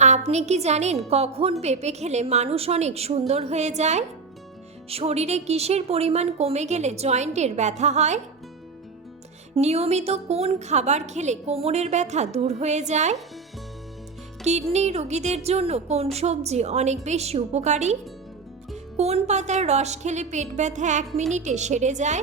আপনি কি জানেন কখন পেঁপে খেলে মানুষ অনেক সুন্দর হয়ে যায়? শরীরে কিসের পরিমাণ কমে গেলে জয়েন্টের ব্যথা হয়? নিয়মিত কোন খাবার খেলে কোমরের ব্যথা দূর হয়ে যায়? কিডনি রোগীদের জন্য কোন সবজি অনেক বেশি উপকারী? কোন পাতার রস খেলে পেট ব্যথা এক মিনিটে সেরে যায়?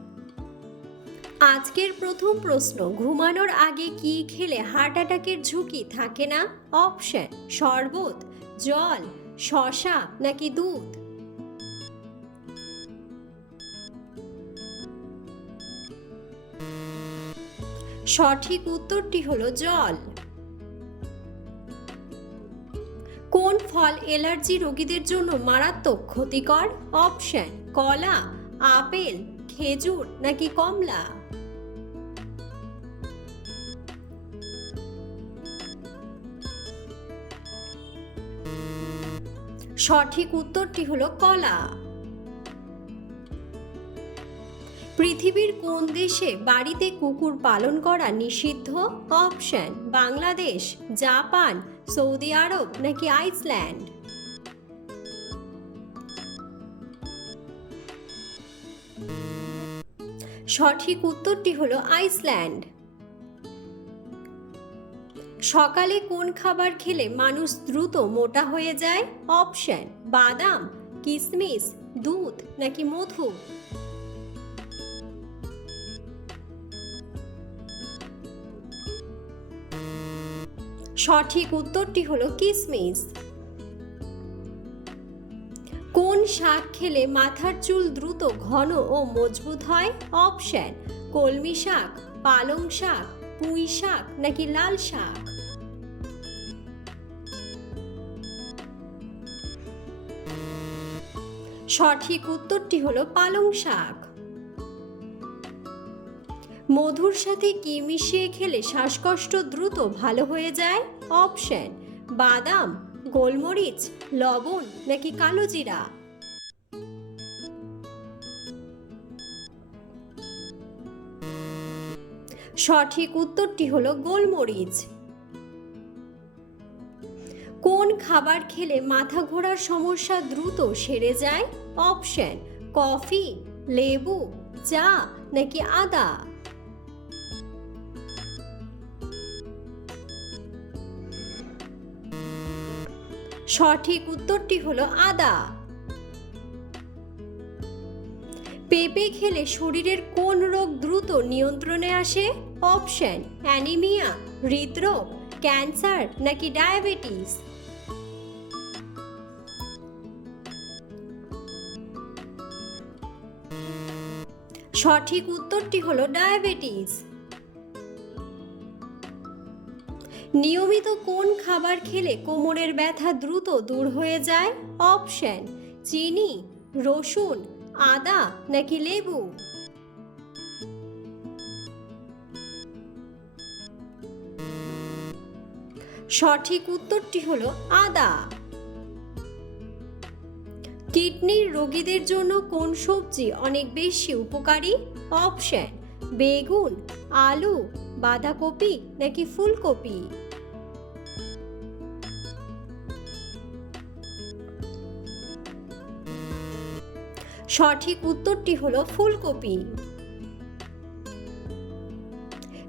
আজকের প্রথম প্রশ্ন, ঘুমানোর আগে কি খেলে হার্ট অ্যাটাকের ঝুঁকি থাকে না? অপশন শরবত, জল, শশা নাকি দুধ? সঠিক উত্তরটি হলো জল। কোন ফল অ্যালার্জি রোগীদের জন্য মারাত্মক ক্ষতিকর? অপশন কলা, আপেল, খেজুর নাকি কমলা? সঠিক উত্তরটি হলো কলা। পৃথিবীর কোন দেশে বাড়িতে কুকুর পালন করা নিষিদ্ধ? Option, Bangladesh, Japan, Saudi Arab নাকি আইসল্যান্ড? সঠিক উত্তরটি হলো আইসল্যান্ড। সকালে কোন খাবার খেলে মানুষ দ্রুত মোটা হয়ে যায়? অপশন, বাদাম কিশমিশ দুধ নাকি মধু? সঠিক উত্তরটি হলো কিশমিশ কোন শাক খেলে মাথার চুল দ্রুত ঘন ও মজবুত হয়? অপশন, কলমি শাক, পালং শাক, পুঁই শাক নাকি লাল শাক? সঠিক উত্তরটি হলো পালং শাক। মধুর সাথে কি মিশিয়ে খেলে শ্বাসকষ্ট দ্রুত ভালো হয়ে যায়? অপশন, বাদাম, গোলমরিচ, লবণ নাকি কালো জিরা? সঠিক উত্তরটি হলো গোলমরিচ। কোন খাবার খেলে মাথা ঘোরার সমস্যা দ্রুত সেরে যায়? অপশন কফি লেবু চা নাকি আদা? সঠিক উত্তরটি হলো আদা। পেঁপে খেলে শরীরের কোন রোগ দ্রুত নিয়ন্ত্রণে আসে? অপশন অ্যানিমিয়া হৃদরোগ ক্যান্সার নাকি ডায়াবেটিস সঠিক উত্তরটি হলো ডায়াবেটিস। নিয়মিত কোন খাবার খেলে কোমরের ব্যথা দ্রুত দূর হয়ে যায়? অপশন, চিনি, রসুন, আদা নাকি লেবু? সঠিক উত্তরটি হলো আদা। কিডনির রোগীদের জন্য কোন সবজি অনেক বেশি উপকারী? অপশন, বেগুন, আলু, বাঁধাকপি নাকি ফুলকপি? সঠিক উত্তরটি হলো ফুলকপি।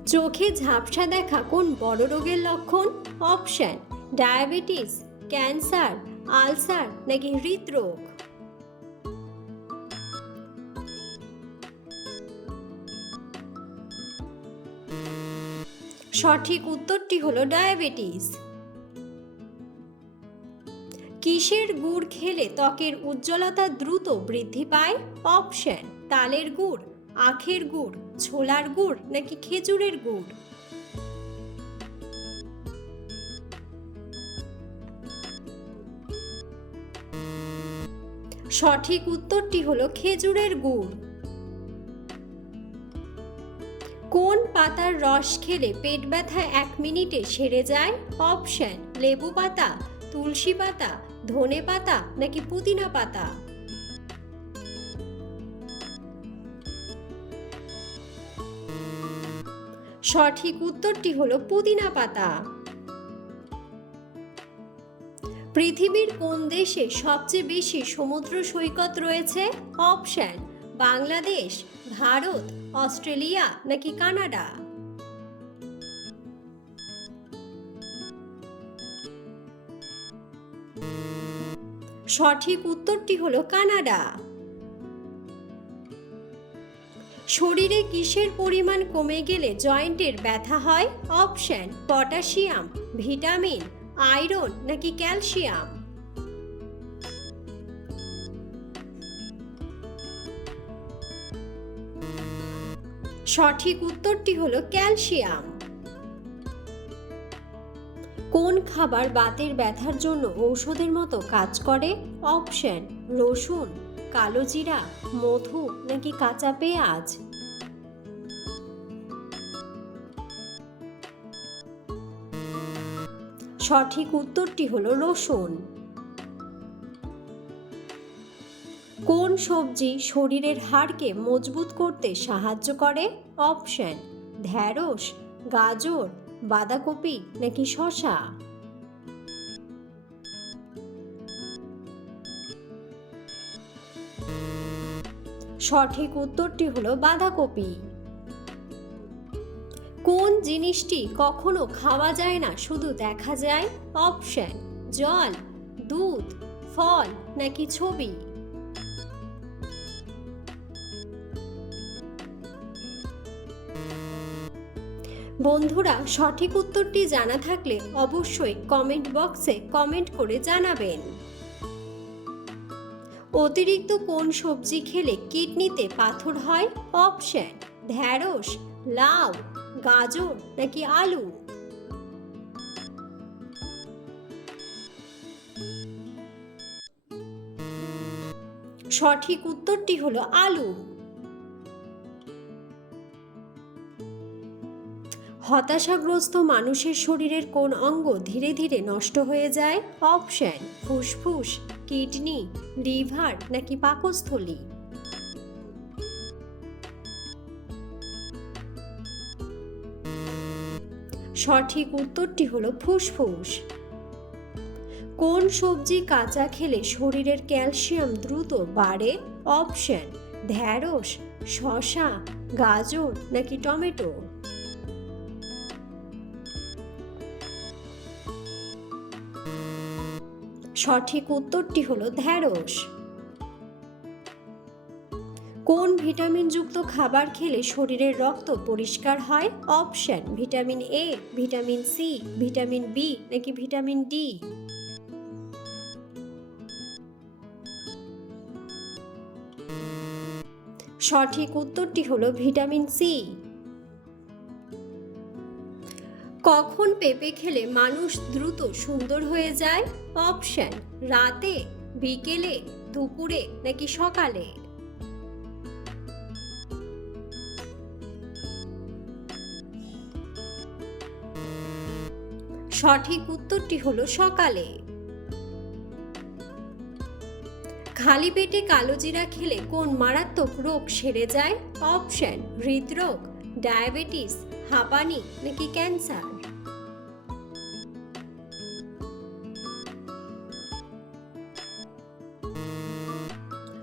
চোখে ঝাপসা দেখা কোন বড় রোগের লক্ষণ? অপশন, ডায়াবেটিস, ক্যান্সার, আলসার নাকি হৃদরোগ? সঠিক উত্তরটি হলো ডায়াবেটিস। কিসের গুড় খেলে ত্বকের উজ্জ্বলতা দ্রুত বৃদ্ধি পায়? অপশন, তালের গুড়, আখের গুড়, ছোলার গুড় নাকি খেজুরের গুড়? সঠিক উত্তরটি হলো খেজুরের গুড়। পাতার রস খেলে পেট ব্যথা এক মিনিটে সেরে যায় অপশন, লেবু পাতা, তুলসী পাতা, ধনে পাতা নাকি পুদিনা পাতা? সঠিক উত্তরটি হলো পুদিনা পাতা। পৃথিবীর কোন দেশে সবচেয়ে বেশি সমুদ্র সৈকত রয়েছে? অপশন, বাংলাদেশ ভারত, অস্ট্রেলিয়া নাকি কানাডা? সঠিক উত্তরটি হলো কানাডা। শরীরে কিসের পরিমাণ কমে গেলে জয়েন্টের ব্যথা হয়? অপশন, পটাশিয়াম, ভিটামিন, আয়রন নাকি ক্যালসিয়াম? সঠিক উত্তরটি হলো ক্যালসিয়াম। কোন খাবার বাতের ব্যথার জন্য ঔষধের মতো কাজ করে? অপশন, রসুন, কালো জিরা, মধু নাকি কাঁচা পেঁয়াজ? সঠিক উত্তরটি হলো রসুন। কোন সবজি শরীরের হাড়কে মজবুত করতে সাহায্য করে? অপশন, ঢ্যাঁড়স, গাজর, বাঁধাকপি নাকি শশা সঠিক উত্তরটি হলো বাঁধাকপি। কোন জিনিসটি কখনো খাওয়া যায় না, শুধু দেখা যায়? অপশন, জল, দুধ, ফল নাকি ছবি? বন্ধুরা, সঠিক উত্তরটি জানা থাকলে অবশ্যই কমেন্ট বক্সে কমেন্ট করে জানাবেন। অতিরিক্ত কোন সবজি খেলে কিডনিতে পাথর হয়? অপশন ঢ্যাঁড়স, লাউ, গাজর নাকি আলু? সঠিক উত্তরটি হলো আলু। হতাশাগ্রস্ত মানুষের শরীরের কোন অঙ্গ ধীরে ধীরে নষ্ট হয়ে যায়? অপশন, ফুসফুস, কিডনি, লিভার নাকি পাকস্থলী? সঠিক উত্তরটি হলো ফুসফুস। কোন সবজি কাঁচা খেলে শরীরের ক্যালসিয়াম দ্রুত বাড়ে? অপশন, ঢ্যাঁড়স শশা গাজর নাকি টমেটো? সঠিক উত্তরটি হলো ঢ্যাঁড়স। কোন ভিটামিনযুক্ত খাবার খেলে শরীরের রক্ত পরিষ্কার হয়? Option, vitamin A vitamin C vitamin B নাকি ভিটামিন ডি সঠিক উত্তরটি হলো ভিটামিন সি কখন পেঁপে খেলে মানুষ দ্রুত সুন্দর হয়ে যায়? অপশন, রাতে, বিকেলে, দুপুরে নাকি সকালে? সঠিক উত্তরটি হলো সকালে। খালি পেটে কালোজিরা খেলে কোন মারাত্মক রোগ সেরে যায়? অপশন, হৃদরোগ, ডায়াবেটিস হাঁপানি নাকি ক্যান্সার?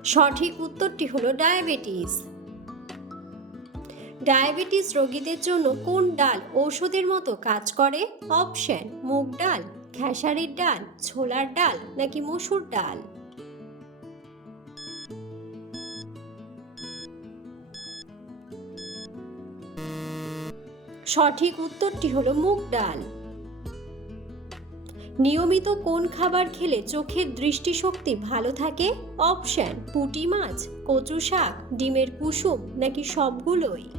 সঠিক উত্তরটি হলো ডায়াবেটিস। ডায়াবেটিস রোগীদের জন্য কোন ডাল ঔষধের মতো কাজ করে? অপশন, মুগ ডাল, খেসারির ডাল, ছোলার ডাল, নাকি মসুর ডাল? সঠিক উত্তরটি হলো মুগ ডাল। নিয়মিত কোন খাবার খেলে চোখের দৃষ্টিশক্তি ভালো থাকে? অপশন, পুঁটি মাছ, কচু শাক, ডিমের কুসুম নাকি সবগুলোই?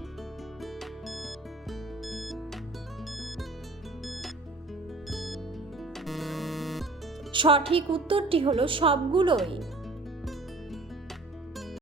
সঠিক উত্তরটি হলো সবগুলোই।